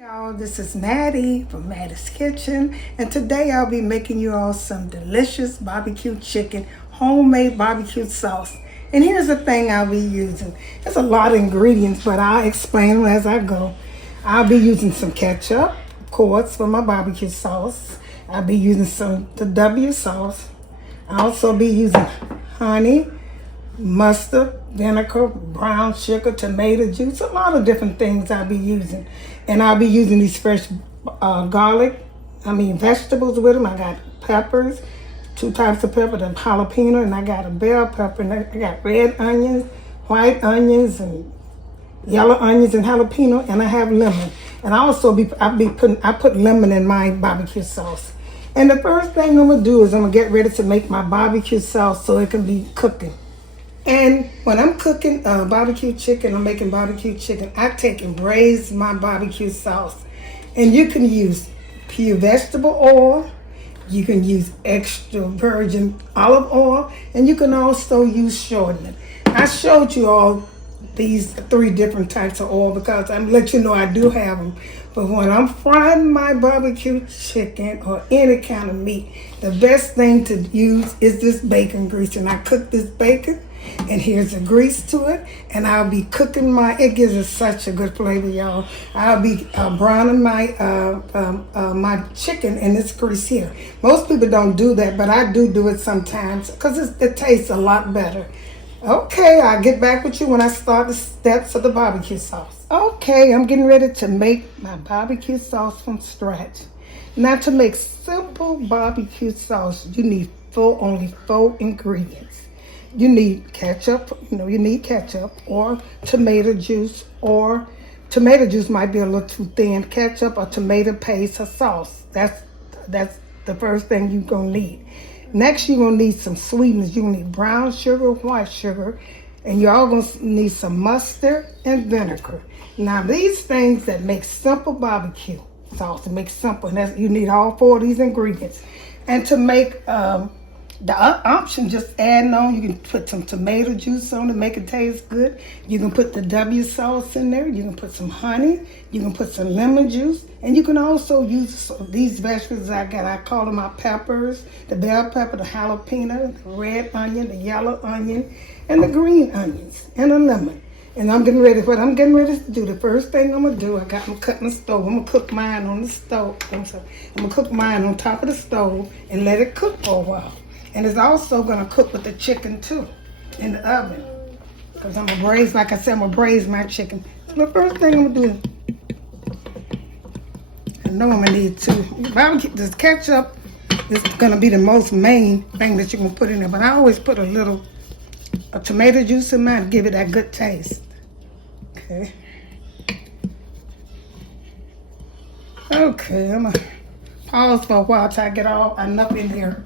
Y'all, this is Mattie from Mattie's Kitchen, and today I'll be making you all some delicious barbecue chicken, homemade barbecue sauce. And here's the thing I'll be using. There's a lot of ingredients, but I'll explain them as I go. I'll be using some ketchup, of course, for my barbecue sauce. I'll be using the W sauce. I'll also be using honey, mustard, vinegar, brown sugar, tomato juice, a lot of different things I'll be using. And I'll be using these fresh vegetables with them. I got peppers, two types of pepper, the jalapeno, and I got a bell pepper, and I got red onions, white onions, and yellow onions, and jalapeno, and I have lemon. And I put lemon in my barbecue sauce. And the first thing I'm gonna do is I'm gonna get ready to make my barbecue sauce so it can be cooking. And when I'm cooking barbecue chicken, I'm making barbecue chicken, I take and braise my barbecue sauce. And you can use pure vegetable oil, you can use extra virgin olive oil, and you can also use shortening. I showed you all these three different types of oil because I'm let you know I do have them. But when I'm frying my barbecue chicken or any kind of meat, the best thing to use is this bacon grease. And I cook this bacon, and here's the grease to it, and I'll be cooking it gives it such a good flavor, y'all. I'll be browning my chicken in this grease here. Most people don't do that, but I do it sometimes because it tastes a lot better. Okay, I'll get back with you when I start the steps of the barbecue sauce. Okay, I'm getting ready to make my barbecue sauce from scratch. Now, to make simple barbecue sauce, you need only 4 ingredients. You need ketchup, or tomato juice, or tomato juice might be a little too thin. Ketchup or tomato paste or sauce. That's the first thing you're gonna need. Next, you're gonna need some sweeteners. You're gonna need brown sugar, white sugar, and you're all gonna need some mustard and vinegar. Now, these things that make simple barbecue sauce, to make simple, and you need all 4 of these ingredients. And to make the option, just adding on, you can put some tomato juice on to make it taste good. You can put the W sauce in there. You can put some honey. You can put some lemon juice. And you can also use these vegetables I got. I call them my peppers, the bell pepper, the jalapeno, the red onion, the yellow onion, and the green onions, and a lemon. And I'm getting ready to do. The first thing I'm going to do, I'm cutting the stove. I'm going to cook mine on the stove. I'm going to cook mine on top of the stove and let it cook for a while. And it's also going to cook with the chicken too in the oven. Because I'm going to braise, like I said, I'm going to braise my chicken. So the first thing I'm going to do, I know I'm going to need this ketchup is going to be the most main thing that you're going to put in there. But I always put a tomato juice in mine to give it that good taste. Okay. Okay, I'm going to pause for a while till I get enough in here.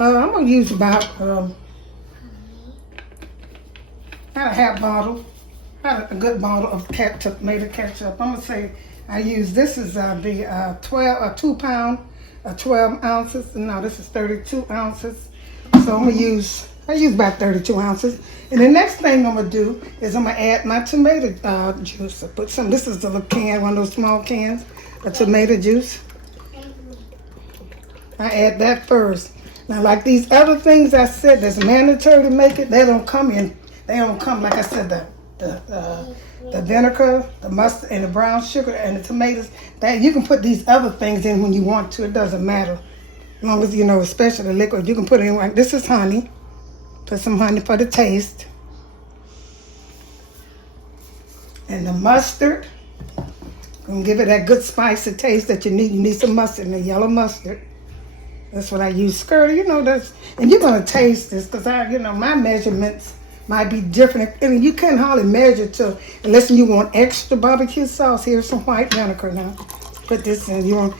I'm going to use about a half bottle, about a good bottle of tomato ketchup. I'm going to say this is the 2 pound, 12 ounces. No, this is 32 ounces. So I use about 32 ounces. And the next thing I'm going to do is I'm going to add my tomato juice. I put this is the little can, one of those small cans of tomato juice. I add that first. Now, like these other things I said that's mandatory to make it, they don't come, like I said, the vinegar, the mustard, and the brown sugar, and the tomatoes. That you can put these other things in when you want to. It doesn't matter. As long as, especially the liquid, you can put it in. Like this is honey. Put some honey for the taste. And the mustard. Gonna give it that good spicy taste that you need. You need some mustard, and the yellow mustard. That's what I use. And you're gonna taste this because my measurements might be different. I mean, you can't hardly measure unless you want extra barbecue sauce. Here's some white vinegar now. Put this in. You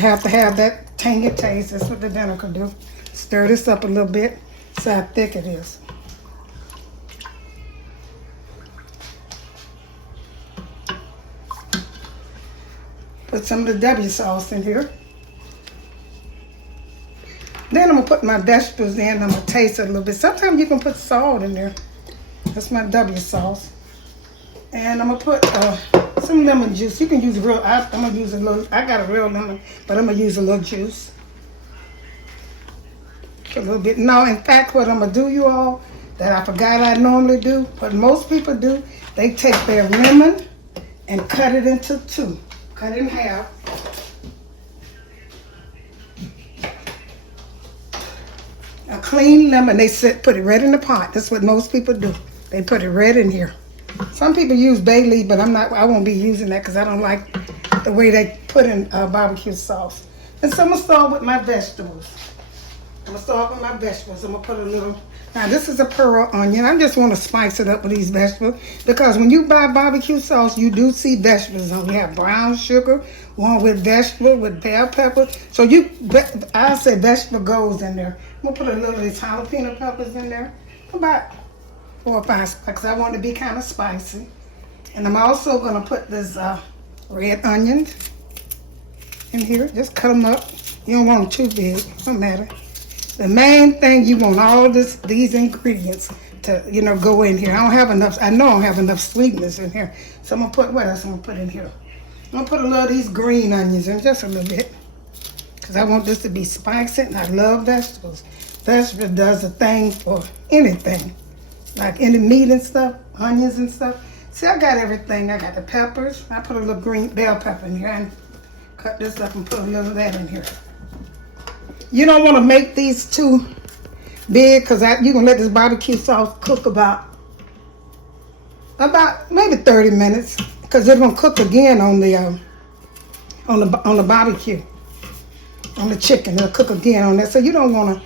have to have that tangy taste. That's what the vinegar do. Stir this up a little bit. See how thick it is. Put some of the W sauce in here. put my vegetables in. I'm gonna taste it a little bit. Sometimes you can put salt in there. That's my W sauce. And I'm gonna put some lemon juice. You can use real. I'm gonna use a little. I got a real lemon, but I'm gonna use a little juice. A little bit. No, in fact, what I'm gonna do, you all, that I forgot I normally do, but most people do, they take their lemon and cut it into two. Cut it in half. A clean lemon, they put it right in the pot. That's what most people do. They put it right in here. Some people use bay leaf, but I won't be using that because I don't like the way they put in barbecue sauce. And so I'm gonna start with my vegetables. I'm gonna start with my vegetables. I'm gonna put a little, now this is a pearl onion. I just want to spice it up with these vegetables because when you buy barbecue sauce, you do see vegetables on. We have brown sugar, one with vegetable, with bell pepper. So I say vegetable goes in there. I'm gonna put a little of these jalapeno peppers in there, about 4 or 5 because I want it to be kind of spicy. And I'm also gonna put this red onions in here. Just cut them up. You don't want them too big. Don't matter. The main thing, you want all these ingredients to go in here. I don't have enough. I know I don't have enough sweetness in here. So I'm gonna put, what else I'm gonna put in here? I'm gonna put a little of these green onions in, just a little bit, because I want this to be spicy, and I love vegetables. Vegetable does a thing for anything, like any meat and stuff, onions and stuff. See, I got everything. I got the peppers. I put a little green bell pepper in here and cut this up and put a little of that in here. You don't want to make these too big because you're going to let this barbecue sauce cook about maybe 30 minutes because it's going to cook again on the barbecue, on the chicken. It'll cook again on that. So you don't want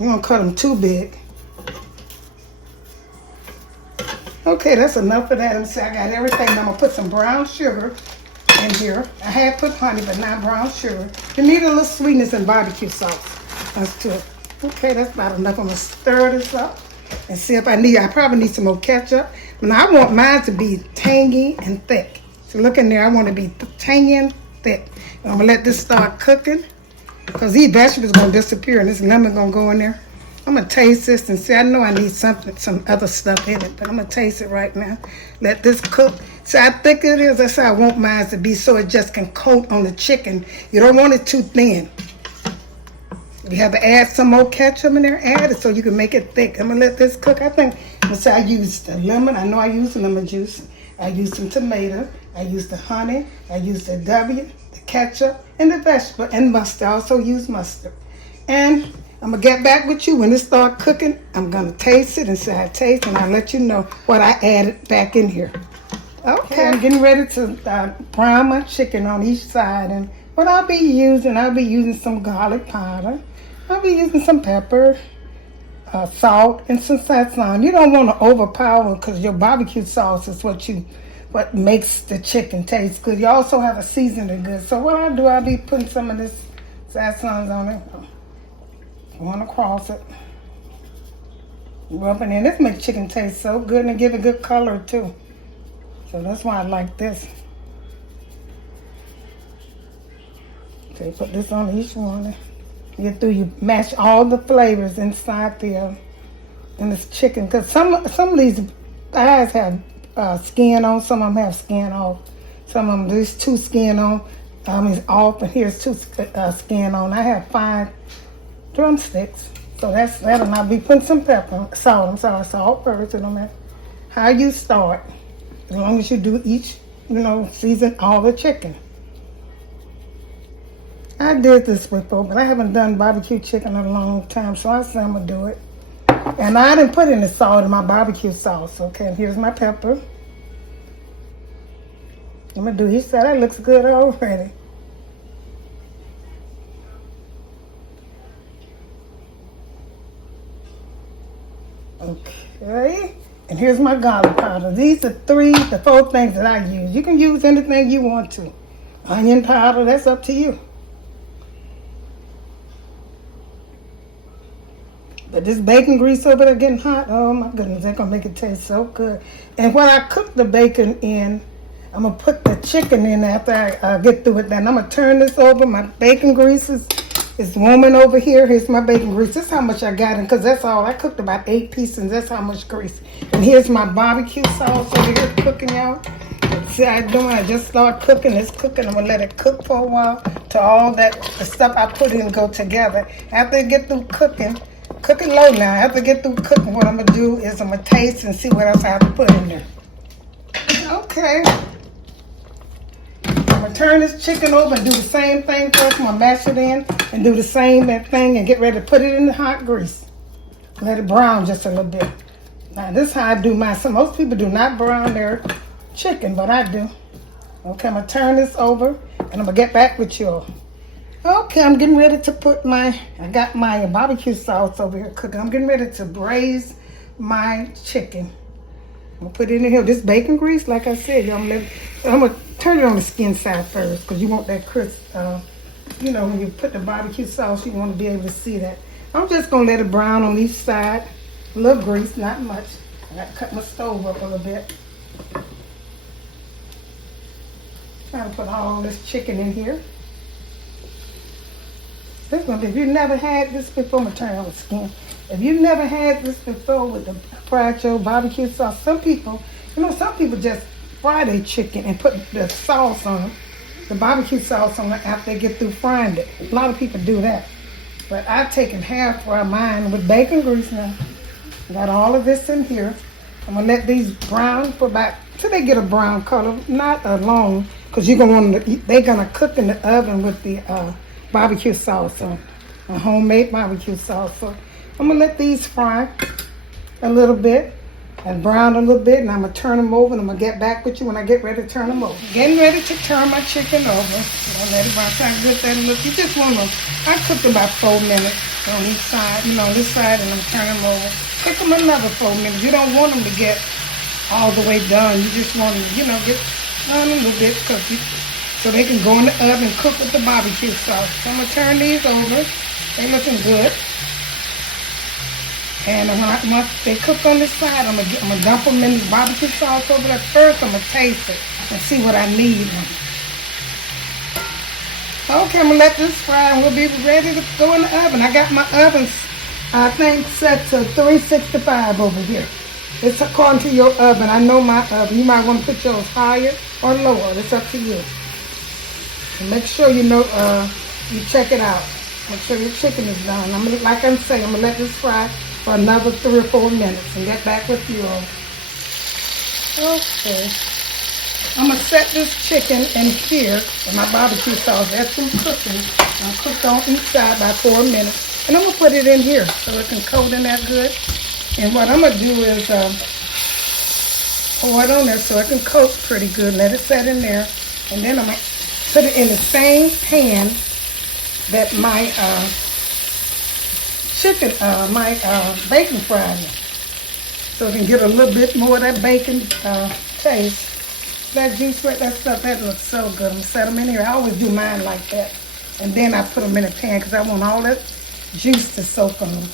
to cut them too big. Okay, that's enough of that. Let me see, I got everything. I'm going to put some brown sugar in here. I had put honey, but not brown sugar. You need a little sweetness in barbecue sauce. That's good. Okay, that's about enough. I'm gonna stir this up and see if I probably need some more ketchup. Now I want mine to be tangy and thick. So look in there, I want to be tangy and thick. And I'm gonna let this start cooking because these vegetables gonna disappear and this lemon gonna go in there. I'm gonna taste this and see. I know I need some other stuff in it, but I'm gonna taste it right now. Let this cook. See how thick it is? That's how I want mine to be, so it just can coat on the chicken. You don't want it too thin. If you have to add some more ketchup in there, add it so you can make it thick. I'm gonna let this cook. I think, I used the lemon. I know I used lemon juice. I used some tomato. I used the honey. I used the the ketchup, and the vegetable, and mustard. I also used mustard. And I'm gonna get back with you when it start cooking. I'm gonna taste it and see how it tastes, and I'll let you know what I added back in here. Okay, I'm getting ready to brown my chicken on each side, and what I'll be using some garlic powder. I'll be using some pepper, salt, and some Sazion. You don't want to overpower because your barbecue sauce is what makes the chicken taste good. You also have to season it good. So what I'll do, I'll be putting some of this Sazion on it. Going across it. Rubbing in. This makes chicken taste so good and give it good color too. So that's why I like this. Okay, put this on each one. You mash all the flavors inside in this chicken. Because some of these thighs have skin on, some of them have skin off. Some of them, there's 2 skin on. It's off, and here's 2 skin on. I have 5 drumsticks. So that's that, and I'll be putting some salt first. It don't matter how you start. As long as you do each, season all the chicken. I did this before, but I haven't done barbecue chicken in a long time, so I said I'm going to do it. And I didn't put any salt in my barbecue sauce, okay? And here's my pepper. I'm going to do, he said that looks good already. Okay. And here's my garlic powder. These are the 4 things that I use. You can use anything you want to. Onion powder, that's up to you. But this bacon grease over there getting hot, oh my goodness, that's gonna make it taste so good. And when I cook the bacon in, I'm gonna put the chicken in after I get through with that. And I'm gonna turn this over. My bacon grease is It's warming over here. Here's my bacon grease. This is how much I got in, because that's all. I cooked about 8 pieces, and that's how much grease. And here's my barbecue sauce over here cooking, y'all. See how I'm doing? I just start cooking. It's cooking. I'm going to let it cook for a while till all that the stuff I put in go together. After it get through cooking low now. After I get through cooking, what I'm going to do is I'm going to taste and see what else I have to put in there. Okay. I'm going to turn this chicken over and do the same thing first. I'm going to mash it in and do the same thing and get ready to put it in the hot grease. Let it brown just a little bit. Now, this is how I do mine. So most people do not brown their chicken, but I do. Okay, I'm going to turn this over and I'm going to get back with you all. Okay, I'm getting ready to put I got my barbecue sauce over here cooking. I'm getting ready to braise my chicken. I'm going to put it in here. This bacon grease, like I said, I'm going to turn it on the skin side first because you want that crisp. You know, when you put the barbecue sauce, you want to be able to see that. I'm just going to let it brown on each side. A little grease, not much. I got to cut my stove up a little bit. Trying to put all this chicken in here. This one, if you've never had this before, I'm going to turn on the skin. If you've never had this before with the fried your barbecue sauce, some people just fry their chicken and put the sauce on them, the barbecue sauce on it after they get through frying it. A lot of people do that. But I've taken half fry mine with bacon grease now. Got all of this in here. I'm going to let these brown for about, till they get a brown color, not long, because they're going to cook in the oven with the barbecue sauce on, a homemade barbecue sauce. So I'm going to let these fry a little bit and brown a little bit, and I'm going to turn them over, and I'm going to get back with you when I get ready to turn them over. Getting ready to turn my chicken over. I'm going to let it brown. So I get that look. You just want to, I cooked about 4 minutes on each side, on this side, and I'm turning them over. Cook them another 4 minutes. You don't want them to get all the way done. You just want them, get done a little bit cookie, so they can go in the oven and cook with the barbecue sauce. So I'm going to turn these over. They're looking good. And once they cook on this side, I'm going to dump them in the barbecue sauce over there. First, I'm going to taste it and see what I need. Okay, I'm going to let this fry and we'll be ready to go in the oven. I got my oven, I think, set to 365 over here. It's according to your oven. I know my oven. You might want to put yours higher or lower. It's up to you. And make sure you check it out. Make sure your chicken is done. Like I'm saying, I'm going to let this fry for another 3 or 4 minutes and get back with you all. Okay. I'm going to set this chicken in here with my barbecue sauce. That's some cooking. I'll cook on each side by 4 minutes. And I'm going to put it in here so it can coat in that good. And what I'm going to do is pour it on there so it can coat pretty good. Let it set in there. And then I'm going to put it in the same pan that my bacon fried in. So it can get a little bit more of that bacon taste. That juice, that stuff, that looks so good. I'm going to set them in here. I always do mine like that. And then I put them in a pan because I want all that juice to soak on them.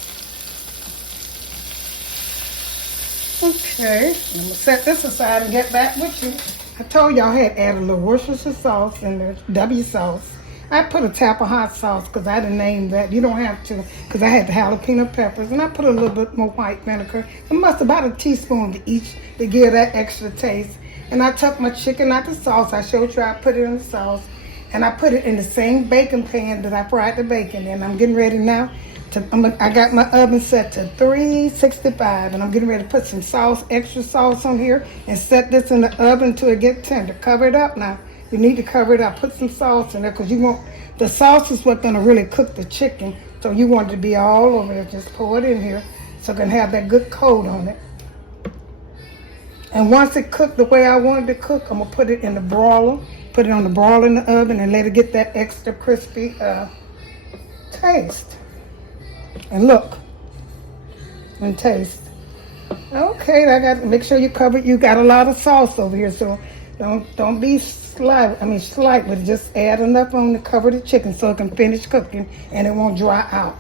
Okay, I'm going to set this aside and get back with you. I told y'all I had added a little Worcestershire sauce in the W sauce. I put a tap of hot sauce because I didn't name that. You don't have to, because I had the jalapeno peppers. And I put a little bit more white vinegar. About a teaspoon of each to give that extra taste. And I took my chicken out the sauce. I showed you I put it in the sauce. And I put it in the same bacon pan that I fried the bacon in. I'm getting ready now. I got my oven set to 365. And I'm getting ready to put some sauce, extra sauce on here. And set this in the oven until it gets tender. Cover it up now. You need to cover it up. Put some sauce in there because the sauce is what's going to really cook the chicken. So you want it to be all over it. Just pour it in here so it can have that good coat on it. And once it cooked the way I wanted it to cook, I'm going to put it in the broiler. Put it on the broiler in the oven and let it get that extra crispy taste. And look. And taste. Okay, I got to make sure you cover it. You got a lot of sauce over here, so don't be slight, but just add enough on to cover the chicken so it can finish cooking and it won't dry out.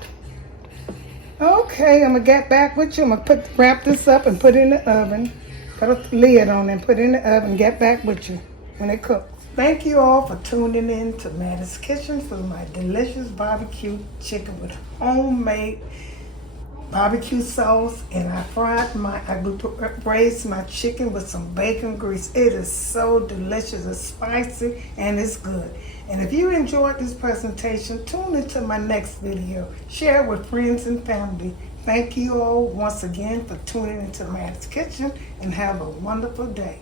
Okay, I'm going to get back with you. I'm going to wrap this up and put it in the oven. Put a lid on and put it in the oven. Get back with you when it cooks. Thank you all for tuning in to Mattie's Kitchen for my delicious barbecue chicken with homemade barbecue sauce, and I braised my chicken with some bacon grease. It is so delicious, it's spicy, and it's good. And if you enjoyed this presentation, tune into my next video. Share it with friends and family. Thank you all once again for tuning into Mattie's Kitchen, and have a wonderful day.